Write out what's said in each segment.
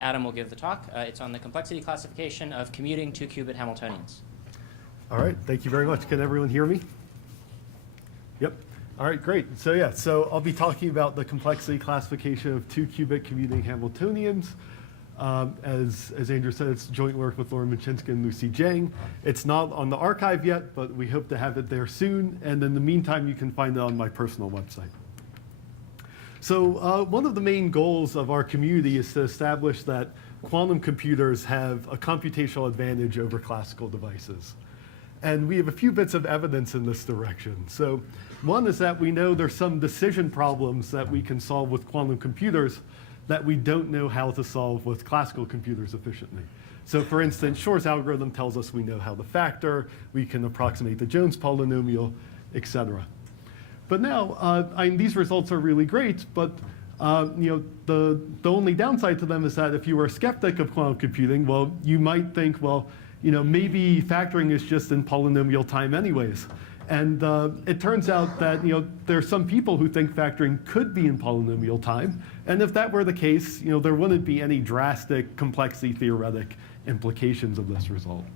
Adam will give the talk. It's on the complexity classification of commuting two-qubit Hamiltonians. All right, thank you very much. Can everyone hear me? Yep. All right, great. So I'll be talking about the complexity classification of two-qubit commuting Hamiltonians. As Andrew said, it's joint work with Mancinska and Zhang. It's not on the archive yet, but we hope to have it there soon. And in the meantime, you can find it on my personal website. So one of the main goals of our community is to establish that quantum computers have a computational advantage over classical devices. And we have a few bits of evidence in this direction. So one is that we know there's some decision problems that we can solve with quantum computers that we don't know how to solve with classical computers efficiently. So for instance, Shor's algorithm tells us we know how to factor, we can approximate the Jones polynomial, et cetera. But now, these results are really great, but the only downside to them is that if you were a skeptic of quantum computing, well, you might think, well, maybe factoring is just in polynomial time anyways. And it turns out that there are some people who think factoring could be in polynomial time. And if that were the case, there wouldn't be any drastic complexity theoretic implications of this result.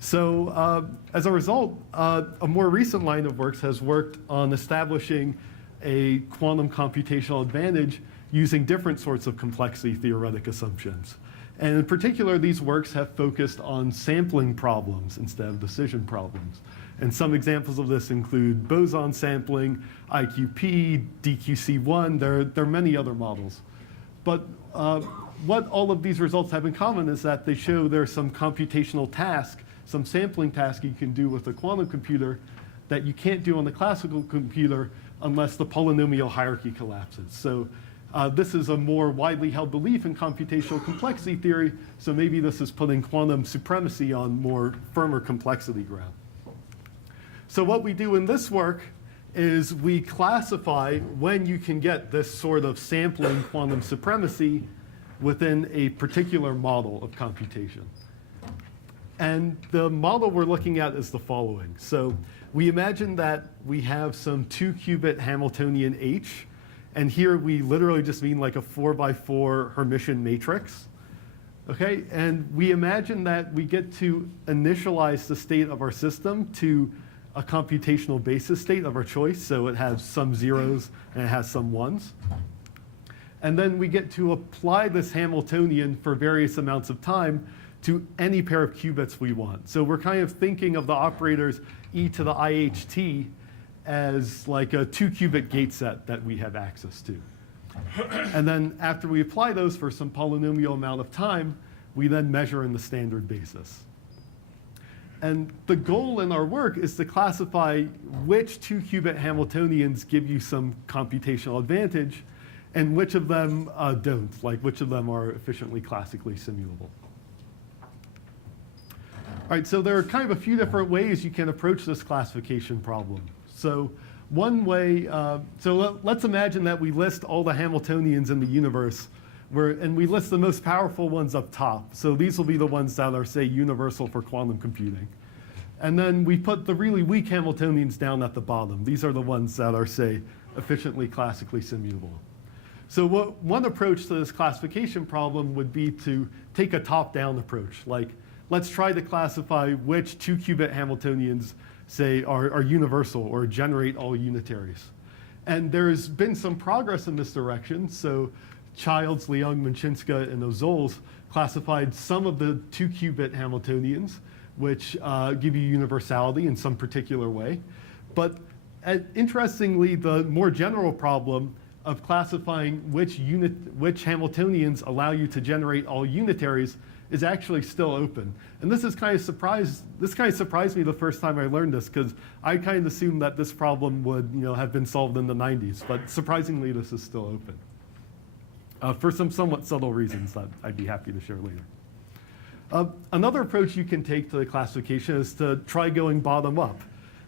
So as a result, a more recent line of work has worked on establishing a quantum computational advantage using different sorts of complexity theoretic assumptions. And in particular, these works have focused on sampling problems instead of decision problems. And some examples of this include boson sampling, IQP, DQC1. There are many other models. But what all of these results have in common is that they show there's some computational task, some sampling task you can do with a quantum computer that you can't do on the classical computer unless the polynomial hierarchy collapses. So this is a more widely held belief in computational complexity theory, so maybe this is putting quantum supremacy on more firmer complexity ground. So what we do in this work is we classify when you can get this sort of sampling quantum supremacy within a particular model of computation. And the model we're looking at is the following. So we imagine that we have some two-qubit Hamiltonian H. And here we literally just mean like a 4x4 Hermitian matrix. Okay, and we imagine that we get to initialize the state of our system to a computational basis state of our choice. So it has some zeros and it has some ones. And then we get to apply this Hamiltonian for various amounts of time to any pair of qubits we want. So we're kind of thinking of the operators e to the IHT as like a two-qubit gate set that we have access to. And then after we apply those for some polynomial amount of time, we then measure in the standard basis. And the goal in our work is to classify which two-qubit Hamiltonians give you some computational advantage and which of them don't, like which of them are efficiently classically simulable. All right, so there are kind of a few different ways you can approach this classification problem. So one way, let's imagine that we list all the Hamiltonians in the universe, and we list the most powerful ones up top. So these will be the ones that are, say, universal for quantum computing. And then we put the really weak Hamiltonians down at the bottom. These are the ones that are, say, efficiently classically simulable. So one approach to this classification problem would be to take a top-down approach. Like, let's try to classify which two-qubit Hamiltonians, say, are universal or generate all unitaries. And there's been some progress in this direction. So Childs, Leung, Mancinska, and Ozols classified some of the two-qubit Hamiltonians, which give you universality in some particular way. But interestingly, the more general problem of classifying which Hamiltonians allow you to generate all unitaries is actually still open. And this kind of surprised me the first time I learned this, because I kind of assumed that this problem would have been solved in the 90s. But surprisingly, this is still open for some somewhat subtle reasons that I'd be happy to share later. Another approach you can take to the classification is to try going bottom up.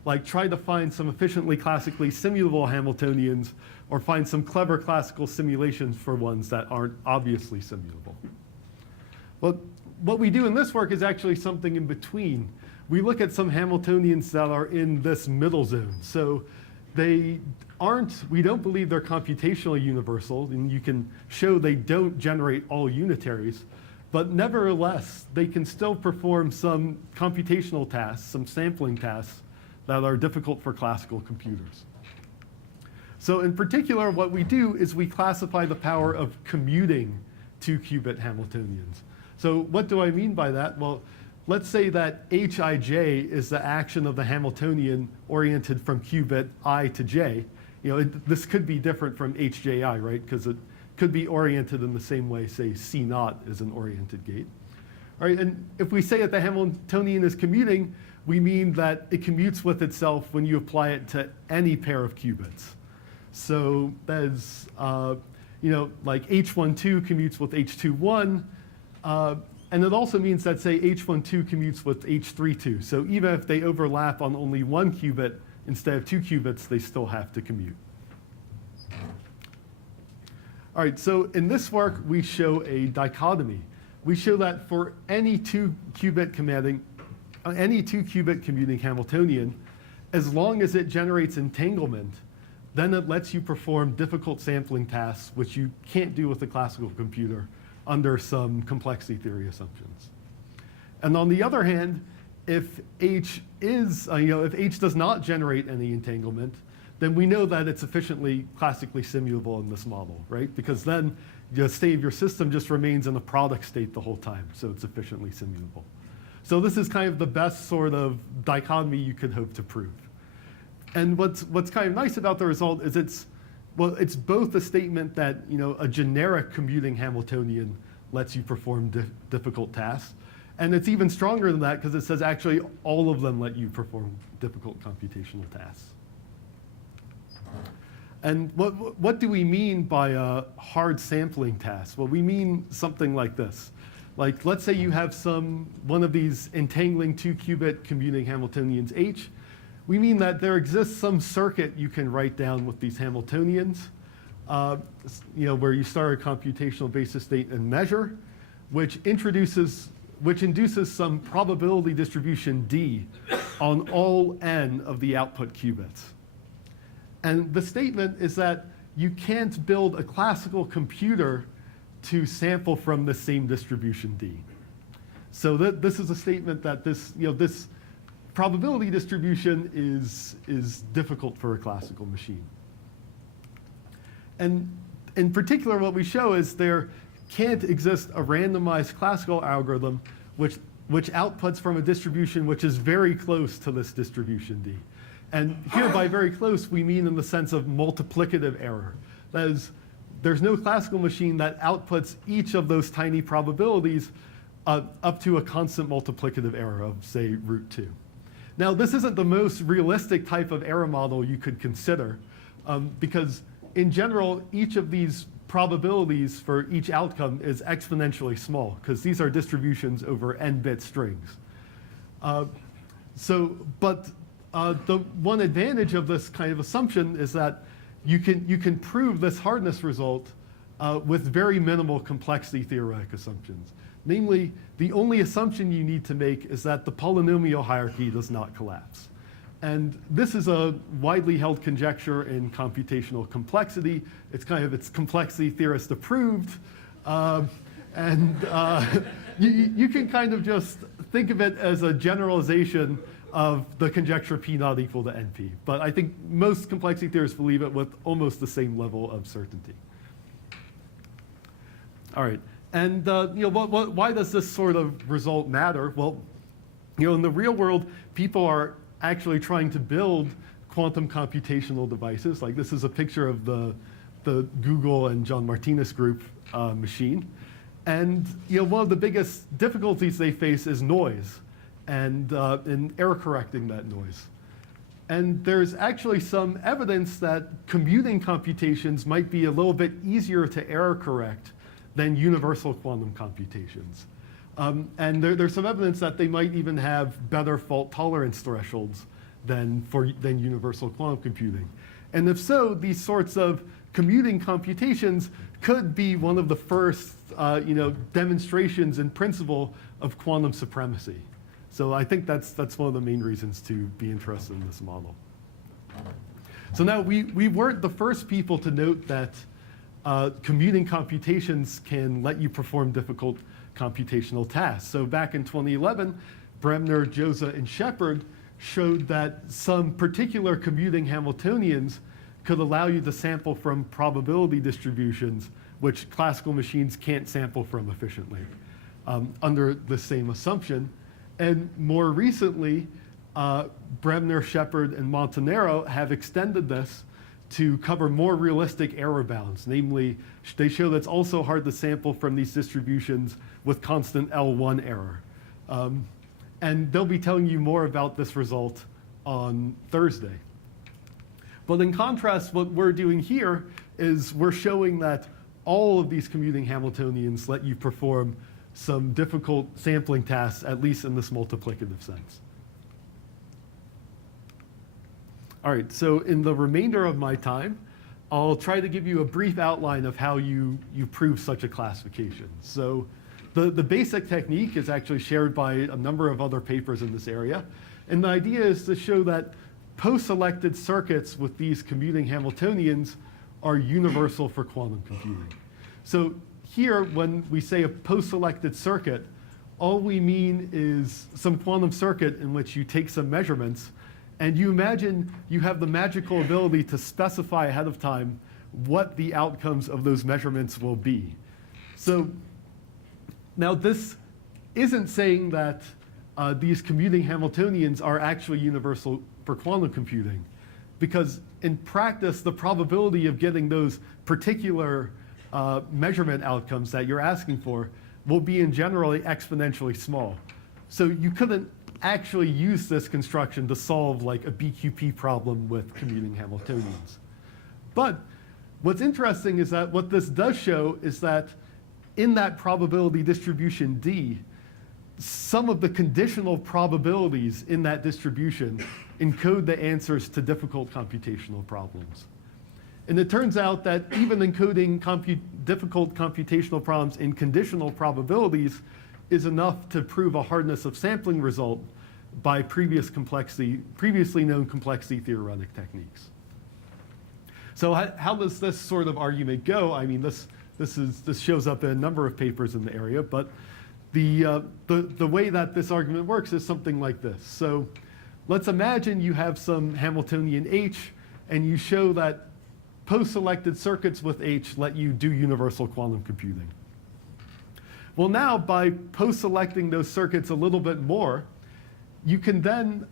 Like try to find some efficiently classically simulable Hamiltonians or find some clever classical simulations for ones that aren't obviously simulable. Well, what we do in this work is actually something in between. We look at some Hamiltonians that are in this middle zone. So we don't believe they're computationally universal, and you can show they don't generate all unitaries, but nevertheless, they can still perform some computational tasks, some sampling tasks that are difficult for classical computers. So in particular, what we do is we classify the power of commuting two-qubit Hamiltonians. So what do I mean by that? Well, let's say that Hij is the action of the Hamiltonian oriented from qubit I to j. This could be different from Hji, right? Because it could be oriented in the same way, say, C0 is an oriented gate. All right, and if we say that the Hamiltonian is commuting, we mean that it commutes with itself when you apply it to any pair of qubits. So that is, like H12 commutes with H21, and it also means that, say, H12 commutes with H32. So even if they overlap on only one qubit instead of two qubits, they still have to commute. All right, so in this work, we show a dichotomy. We show that for any two-qubit commuting Hamiltonian, as long as it generates entanglement, then it lets you perform difficult sampling tasks, which you can't do with a classical computer under some complexity theory assumptions. And on the other hand, if H does not generate any entanglement, then we know that it's sufficiently classically simulable in this model, right? Because then the state of your system just remains in a product state the whole time, so it's sufficiently simulable. So this is kind of the best sort of dichotomy you could hope to prove. And what's kind of nice about the result is it's both a statement that a generic commuting Hamiltonian lets you perform difficult tasks, and it's even stronger than that because it says actually all of them let you perform difficult computational tasks. And what do we mean by a hard sampling task? Well, we mean something like this. Like, let's say you have one of these entangling two-qubit commuting Hamiltonians H. We mean that there exists some circuit you can write down with these Hamiltonians, where you start a computational basis state and measure, which induces some probability distribution D on all n of the output qubits. And the statement is that you can't build a classical computer to sample from the same distribution D. So this is a statement that this probability distribution is difficult for a classical machine. And in particular, what we show is there can't exist a randomized classical algorithm which outputs from a distribution which is very close to this distribution D. And here by very close, we mean in the sense of multiplicative error. That is, there's no classical machine that outputs each of those tiny probabilities up to a constant multiplicative error of, say, √2. Now, this isn't the most realistic type of error model you could consider, because in general, each of these probabilities for each outcome is exponentially small, because these are distributions over n-bit strings. The one advantage of this kind of assumption is that you can prove this hardness result with very minimal complexity theoretic assumptions. Namely, the only assumption you need to make is that the polynomial hierarchy does not collapse. And this is a widely held conjecture in computational complexity. It's complexity theorist approved. You can kind of just think of it as a generalization of the conjecture P not equal to NP. But I think most complexity theorists believe it with almost the same level of certainty. All right, and why does this sort of result matter? Well, in the real world, people are actually trying to build quantum computational devices. Like, this is a picture of the Google and John Martinez group machine. And one of the biggest difficulties they face is noise and in error correcting that noise. And there's actually some evidence that commuting computations might be a little bit easier to error correct than universal quantum computations. And there's some evidence that they might even have better fault tolerance thresholds than universal quantum computing. And if so, these sorts of commuting computations could be one of the first demonstrations in principle of quantum supremacy. So I think that's one of the main reasons to be interested in this model. So now we weren't the first people to note that commuting computations can let you perform difficult computational tasks. So back in 2011, Bremner, Jozsa, and Shepard showed that some particular commuting Hamiltonians could allow you to sample from probability distributions, which classical machines can't sample from efficiently, under the same assumption. And more recently, Bremner, Shepard, and Montanaro have extended this to cover more realistic error bounds. Namely, they show that it's also hard to sample from these distributions with constant L1 error. And they'll be telling you more about this result on Thursday. But in contrast, what we're doing here is we're showing that all of these commuting Hamiltonians let you perform some difficult sampling tasks, at least in this multiplicative sense. All right, so in the remainder of my time, I'll try to give you a brief outline of how you prove such a classification. So the basic technique is actually shared by a number of other papers in this area. And the idea is to show that post-selected circuits with these commuting Hamiltonians are universal for quantum computing. So here, when we say a post-selected circuit, all we mean is some quantum circuit in which you take some measurements, and you imagine you have the magical ability to specify ahead of time what the outcomes of those measurements will be. So now this isn't saying that these commuting Hamiltonians are actually universal for quantum computing, because in practice, the probability of getting those particular measurement outcomes that you're asking for will be in generally exponentially small. So you couldn't actually use this construction to solve like a BQP problem with commuting Hamiltonians. But what's interesting is that what this does show is that in that probability distribution D, some of the conditional probabilities in that distribution encode the answers to difficult computational problems. And it turns out that even encoding difficult computational problems in conditional probabilities is enough to prove a hardness of sampling result by previously known complexity theoretic techniques. So how does this sort of argument go? I mean, this shows up in a number of papers in the area, but the way that this argument works is something like this. So let's imagine you have some Hamiltonian H, and you show that post-selected circuits with H let you do universal quantum computing. Well, now by post-selecting those circuits a little bit more, you can then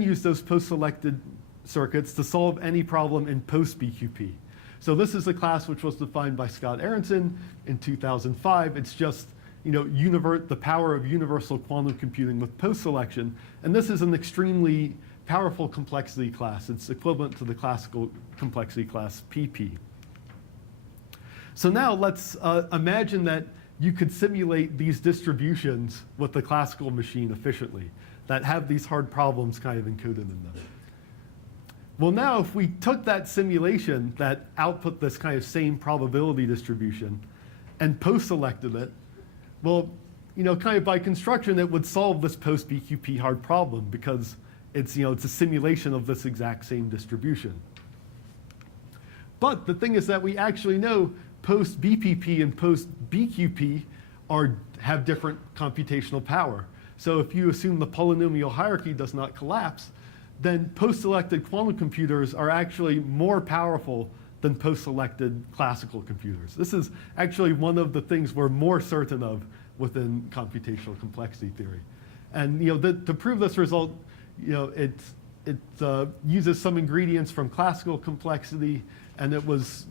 use those post-selected circuits to solve any problem in post-BQP. So this is a class which was defined by Scott Aronson in 2005. It's just the power of universal quantum computing with post-selection. And this is an extremely powerful complexity class. It's equivalent to the classical complexity class PP. So now let's imagine that you could simulate these distributions with the classical machine efficiently that have these hard problems kind of encoded in them. Well, now if we took that simulation that output this kind of same probability distribution and post-selected it, well, kind of by construction, it would solve this post-BQP hard problem because it's a simulation of this exact same distribution. But the thing is that we actually know post-BPP and post-BQP have different computational power. So if you assume the polynomial hierarchy does not collapse, then post-selected quantum computers are actually more powerful than post-selected classical computers. This is actually one of the things we're more certain of within computational complexity theory. And to prove this result, it uses some ingredients from classical complexity, and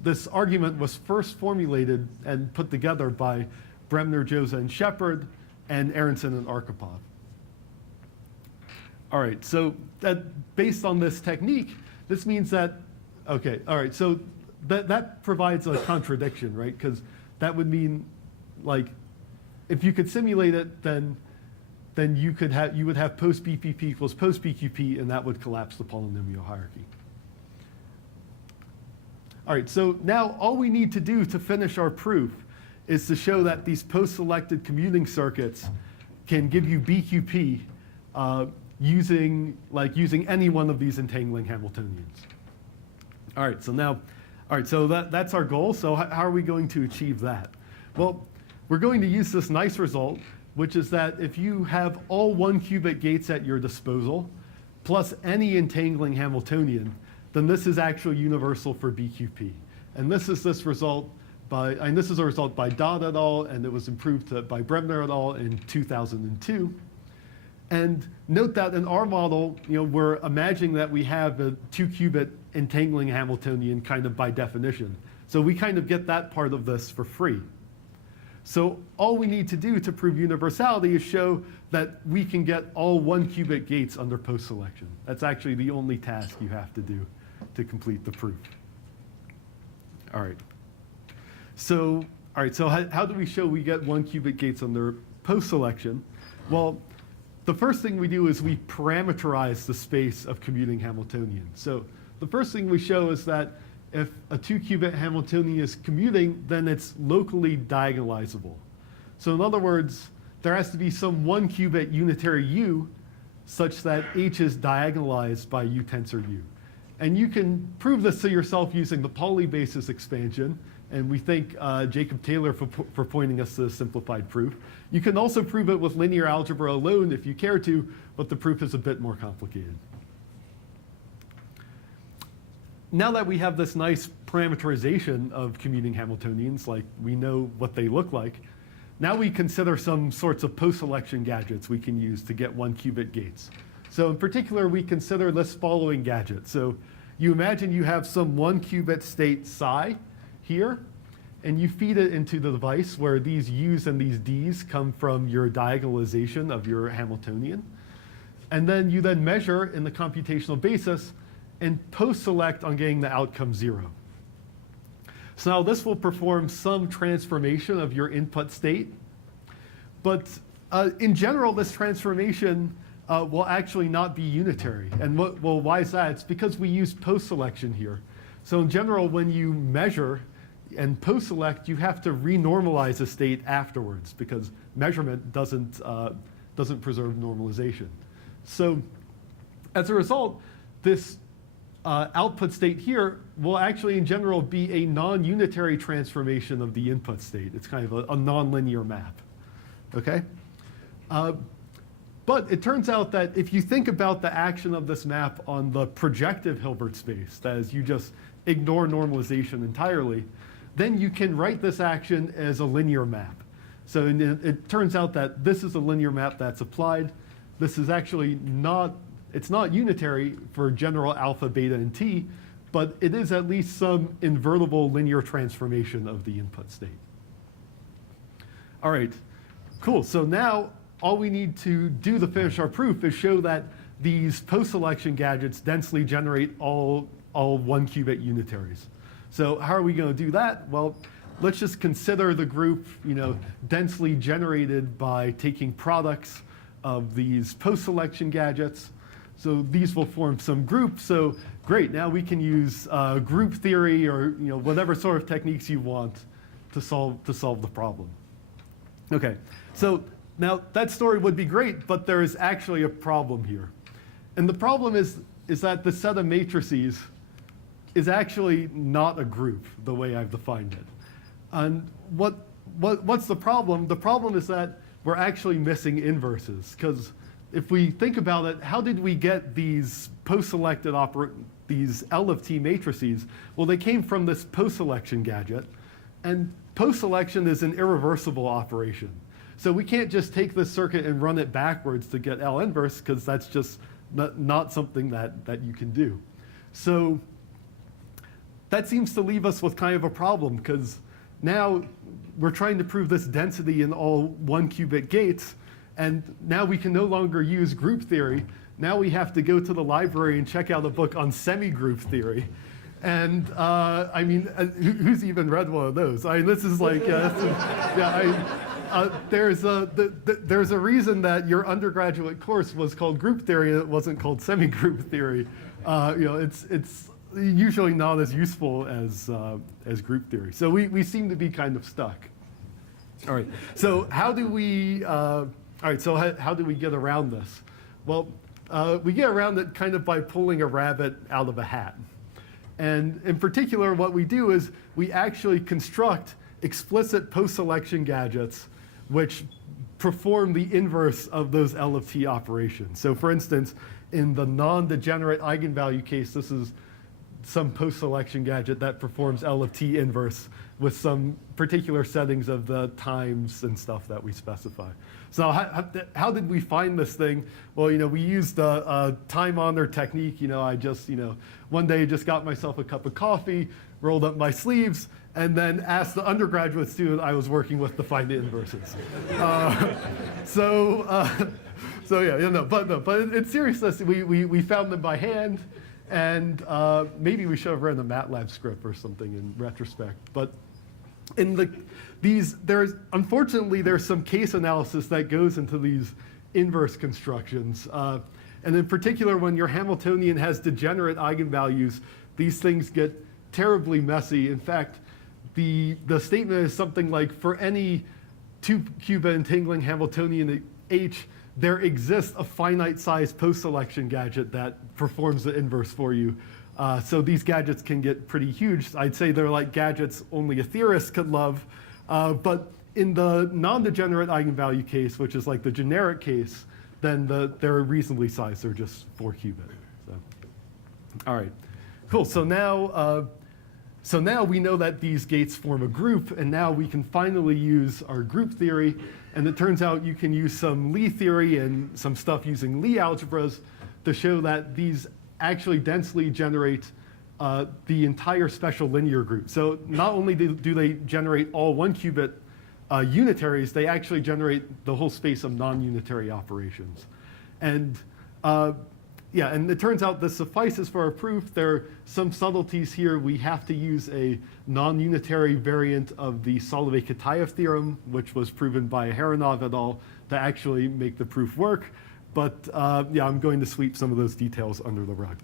this argument was first formulated and put together by Bremner, Jozsa, and Shepard, and Aronson and Arkhipov. All right, so based on this technique, this means that, okay, all right, so that provides a contradiction, right? Because that would mean, like, if you could simulate it, then you would have post-BPP equals post-BQP, and that would collapse the polynomial hierarchy. All right, so now all we need to do to finish our proof is to show that these post-selected commuting circuits can give you BQP using any one of these entangling Hamiltonians. All right, so that's our goal. So how are we going to achieve that? Well, we're going to use this nice result, which is that if you have all 1-qubit gates at your disposal, plus any entangling Hamiltonian, then this is actually universal for BQP. And this is a result by Dodd et al., and it was improved by Brebner et al. In 2002. And note that in our model, we're imagining that we have a 2-qubit entangling Hamiltonian kind of by definition. So we kind of get that part of this for free. So all we need to do to prove universality is show that we can get all 1-qubit gates under postselection. That's actually the only task you have to do to complete the proof. All right. So how do we show we get 1-qubit gates under postselection? Well, the first thing we do is we parameterize the space of commuting Hamiltonians. So the first thing we show is that if a 2-qubit Hamiltonian is commuting, then it's locally diagonalizable. So in other words, there has to be some 1-qubit unitary U such that H is diagonalized by U tensor U. And you can prove this to yourself using the polybasis expansion. And we thank Jacob Taylor for pointing us to the simplified proof. You can also prove it with linear algebra alone if you care to, but the proof is a bit more complicated. Now that we have this nice parameterization of commuting Hamiltonians, like we know what they look like, now we consider some sorts of post-selection gadgets we can use to get 1-qubit gates. So in particular, we consider this following gadget. So you imagine you have some 1-qubit state psi here, and you feed it into the device where these U's and these D's come from your diagonalization of your Hamiltonian. And then you then measure in the computational basis and post-select on getting the outcome 0. So now this will perform some transformation of your input state. But in general, this transformation will actually not be unitary. And why is that? It's because we use post-selection here. So in general, when you measure and post-select, you have to renormalize a state afterwards because measurement doesn't preserve normalization. So as a result, this output state here will actually, in general, be a non-unitary transformation of the input state. It's kind of a nonlinear map, okay? But it turns out that if you think about the action of this map on the projective Hilbert space, that is, you just ignore normalization entirely, then you can write this action as a linear map. So it turns out that this is a linear map that's applied. This is actually not, it's not unitary for general alpha, beta, and t, but it is at least some invertible linear transformation of the input state. All right, cool. So now all we need to do to finish our proof is show that these post-selection gadgets densely generate all 1-qubit unitaries. So how are we going to do that? Well, let's just consider the group, densely generated by taking products of these post-selection gadgets. So these will form some group. So great, now we can use group theory or whatever sort of techniques you want to solve the problem. Okay, so now that story would be great, but there is actually a problem here. And the problem is that the set of matrices is actually not a group the way I've defined it. And what's the problem? The problem is that we're actually missing inverses, because if we think about it, how did we get these post-selected these L of t matrices? Well, they came from this post-selection gadget, and post-selection is an irreversible operation. So we can't just take this circuit and run it backwards to get L inverse, because that's just not something that you can do. So that seems to leave us with kind of a problem, because now we're trying to prove this density in all 1-qubit gates, and now we can no longer use group theory. Now we have to go to the library and check out a book on semi-group theory. And I mean, who's even read one of those? I mean, this is like, there's a reason that your undergraduate course was called group theory and it wasn't called semi-group theory. It's usually not as useful as group theory. So we seem to be kind of stuck. All right. So how do we? All right. So how do we get around this? Well, we get around it kind of by pulling a rabbit out of a hat. And in particular, what we do is we actually construct explicit post-selection gadgets which perform the inverse of those L of t operations. So for instance, in the non-degenerate eigenvalue case, this is some post-selection gadget that performs L of t inverse with some particular settings of the times and stuff that we specify. So how did we find this thing? Well, we used a time-honored technique. I just, one day just got myself a cup of coffee, rolled up my sleeves, and then asked the undergraduate student I was working with to find the inverses. But in seriousness, we found them by hand, and maybe we should have run a MATLAB script or something in retrospect. But unfortunately, there's some case analysis that goes into these inverse constructions. And in particular, when your Hamiltonian has degenerate eigenvalues, these things get terribly messy. In fact, the statement is something like, for any two-qubit entangling Hamiltonian H, there exists a finite-sized post-selection gadget that performs the inverse for you. So these gadgets can get pretty huge. I'd say they're like gadgets only a theorist could love. But in the non-degenerate eigenvalue case, which is like the generic case, then they're reasonably sized. They're just 4-qubit. So, all right, cool. So now we know that these gates form a group, and now we can finally use our group theory. And it turns out you can use some Lie theory and some stuff using Lie algebras to show that these actually densely generate the entire special linear group. So not only do they generate all 1-qubit unitaries, they actually generate the whole space of non-unitary operations. And and it turns out this suffices for our proof. There are some subtleties here. We have to use a non-unitary variant of the Solovay-Kitaev theorem, which was proven by Haranov et al., to actually make the proof work. But I'm going to sweep some of those details under the rug.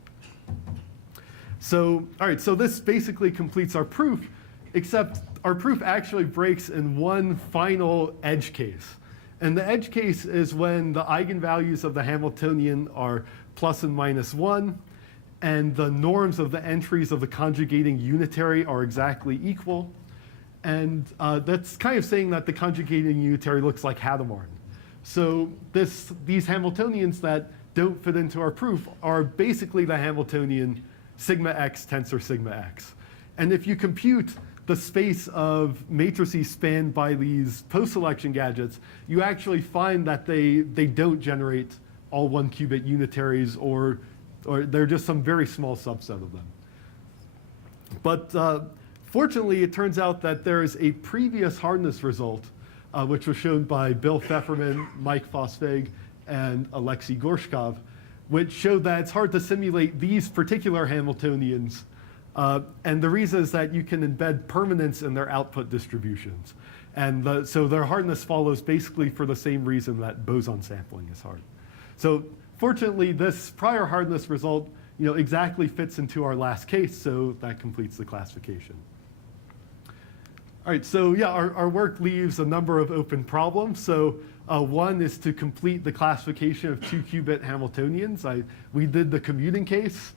So, all right, so this basically completes our proof, except our proof actually breaks in one final edge case. And the edge case is when the eigenvalues of the Hamiltonian are plus and minus 1, and the norms of the entries of the conjugating unitary are exactly equal. And that's kind of saying that the conjugating unitary looks like Hadamard. So these Hamiltonians that don't fit into our proof are basically the Hamiltonian sigma x tensor sigma x. And if you compute the space of matrices spanned by these post-selection gadgets, you actually find that they don't generate all 1-qubit unitaries, or they're just some very small subset of them. But fortunately, it turns out that there is a previous hardness result, which was shown by Bill Pfefferman, Mike Fosfeg, and Alexei Gorshkov, which showed that it's hard to simulate these particular Hamiltonians. And the reason is that you can embed permanence in their output distributions. And so their hardness follows basically for the same reason that boson sampling is hard. So fortunately, this prior hardness result exactly fits into our last case, so that completes the classification. All right, so yeah, our work leaves a number of open problems. So one is to complete the classification of 2-qubit Hamiltonians. We did the commuting case.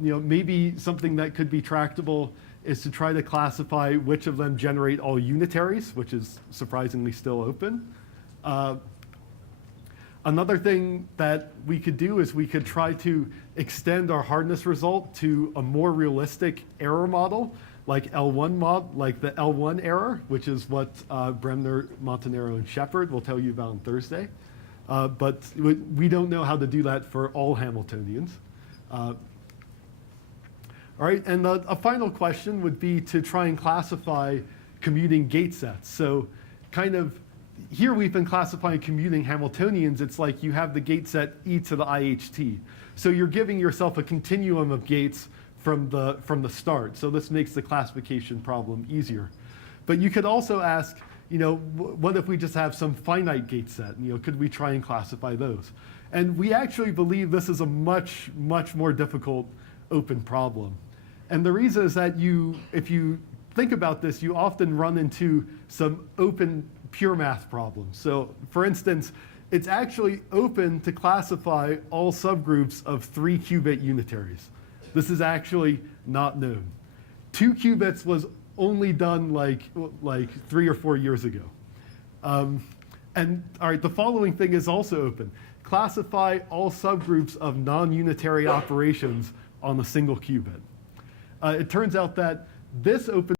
Maybe something that could be tractable is to try to classify which of them generate all unitaries, which is surprisingly still open. Another thing that we could do is we could try to extend our hardness result to a more realistic error model, like like the L1 error, which is what Bremner, Montanaro, and Shepard will tell you about on Thursday. But we don't know how to do that for all Hamiltonians. All right, and a final question would be to try and classify commuting gate sets. So kind of here we've been classifying commuting Hamiltonians. It's like you have the gate set e to the IHT. So you're giving yourself a continuum of gates from the start. So this makes the classification problem easier. But you could also ask, what if we just have some finite gate set? Could we try and classify those? And we actually believe this is a much, much more difficult open problem. And the reason is that if you think about this, you often run into some open pure math problems. So for instance, it's actually open to classify all subgroups of 3-qubit unitaries. This is actually not known. 2 qubits was only done like 3 or 4 years ago. And all right, the following thing is also open. Classify all subgroups of non-unitary operations on a single qubit. It turns out that this opens